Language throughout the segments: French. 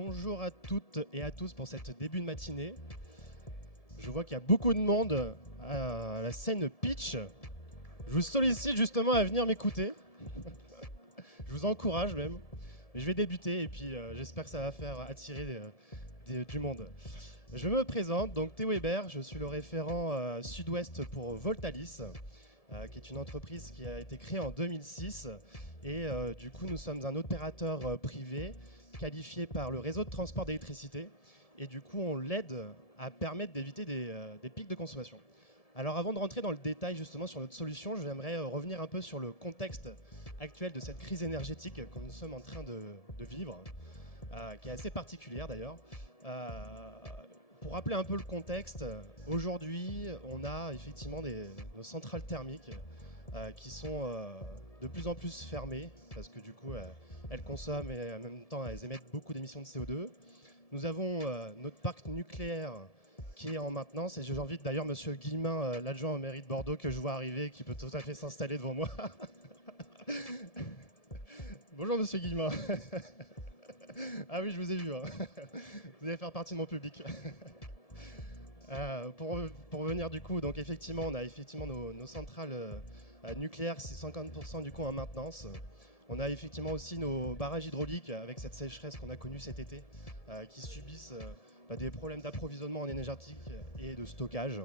Bonjour à toutes et à tous pour cette début de matinée. Je vois qu'il y a beaucoup de monde à la scène Pitch. Je vous sollicite justement à venir m'écouter. Je vous encourage même. Mais je vais débuter et puis j'espère que ça va faire attirer du monde. Je me présente, donc Théo Hébert, je suis le référent sud-ouest pour Voltalis, qui est une entreprise qui a été créée en 2006. Et du coup, nous sommes un opérateur privé qualifié par le réseau de transport d'électricité. Et du coup, on l'aide à permettre d'éviter des pics de consommation. Alors avant de rentrer dans le détail justement sur notre solution, j'aimerais revenir un peu sur le contexte actuel de cette crise énergétique que nous sommes en train de vivre, qui est assez particulière d'ailleurs. Pour rappeler un peu le contexte, aujourd'hui, on a effectivement nos centrales thermiques qui sont de plus en plus fermées parce que du coup, elles consomment et en même temps, elles émettent beaucoup d'émissions de CO2. Nous avons notre parc nucléaire qui est en maintenance et j'invite d'ailleurs Monsieur Guillemin, l'adjoint au mairie de Bordeaux que je vois arriver, qui peut tout à fait s'installer devant moi. Bonjour Monsieur Guillemin. Ah oui, je vous ai vu. Hein. Vous allez faire partie de mon public. Pour revenir du coup, donc effectivement, on a effectivement nos centrales nucléaires, c'est 50% du coup en maintenance. On a effectivement aussi nos barrages hydrauliques avec cette sécheresse qu'on a connue cet été, qui subissent des problèmes d'approvisionnement en énergétique et de stockage.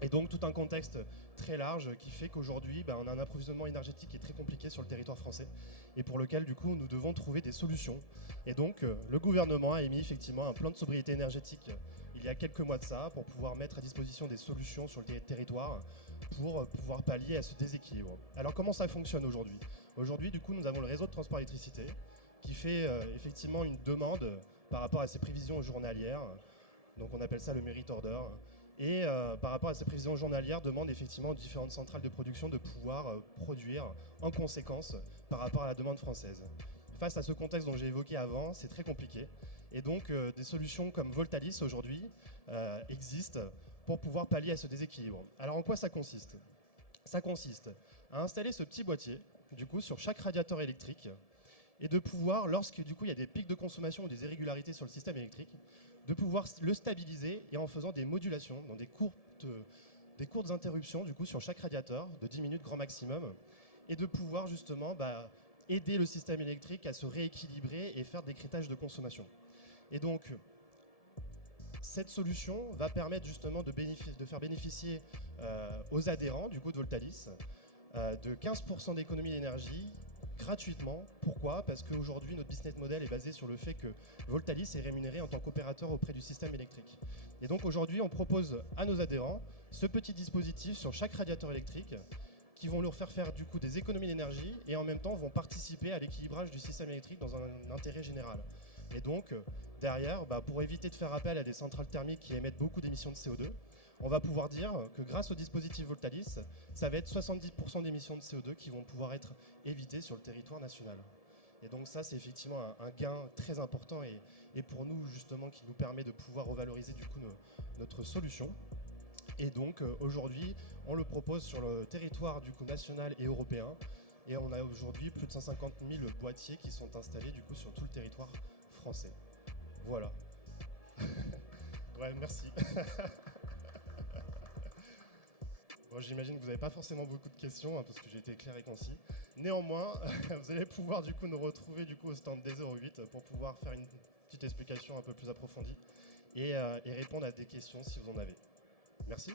Et donc tout un contexte très large qui fait qu'aujourd'hui, on a un approvisionnement énergétique qui est très compliqué sur le territoire français et pour lequel du coup nous devons trouver des solutions. Et donc le gouvernement a émis effectivement un plan de sobriété énergétique il y a quelques mois de ça pour pouvoir mettre à disposition des solutions sur le territoire pour pouvoir pallier à ce déséquilibre. Alors comment ça fonctionne aujourd'hui? Aujourd'hui du coup nous avons le réseau de transport d'électricité qui fait effectivement une demande par rapport à ses prévisions journalières. Donc on appelle ça le merit order. Et par rapport à ces prévisions journalières, demande effectivement aux différentes centrales de production de pouvoir produire en conséquence par rapport à la demande française. Face à ce contexte dont j'ai évoqué avant, c'est très compliqué. Et donc des solutions comme Voltalis aujourd'hui existent pour pouvoir pallier à ce déséquilibre. Alors en quoi ça consiste? Ça consiste à installer ce petit boîtier du coup sur chaque radiateur électrique et de pouvoir, lorsque du coup il y a des pics de consommation ou des irrégularités sur le système électrique, de pouvoir le stabiliser et en faisant des modulations, dans des courtes interruptions du coup sur chaque radiateur, de 10 minutes grand maximum, et de pouvoir justement aider le système électrique à se rééquilibrer et faire des crétages de consommation. Et donc, cette solution va permettre justement de faire bénéficier aux adhérents du coup de Voltalis de 15% d'économie d'énergie gratuitement. Pourquoi? Parce qu'aujourd'hui, notre business model est basé sur le fait que Voltalis est rémunéré en tant qu'opérateur auprès du système électrique. Et donc aujourd'hui, on propose à nos adhérents ce petit dispositif sur chaque radiateur électrique qui vont leur faire du coup des économies d'énergie et en même temps vont participer à l'équilibrage du système électrique dans un intérêt général. Et donc derrière, pour éviter de faire appel à des centrales thermiques qui émettent beaucoup d'émissions de CO2, on va pouvoir dire que grâce au dispositif Voltalis, ça va être 70% d'émissions de CO2 qui vont pouvoir être évitées sur le territoire national. Et donc ça, c'est effectivement un gain très important et pour nous, justement, qui nous permet de pouvoir revaloriser du coup notre solution. Et donc aujourd'hui, on le propose sur le territoire du coup national et européen. Et on a aujourd'hui plus de 150 000 boîtiers qui sont installés du coup sur tout le territoire français. Voilà. Ouais, merci. Bon, j'imagine que vous n'avez pas forcément beaucoup de questions parce que j'ai été clair et concis. Néanmoins, vous allez pouvoir du coup nous retrouver du coup au stand des 08 pour pouvoir faire une petite explication un peu plus approfondie et répondre à des questions si vous en avez. Merci.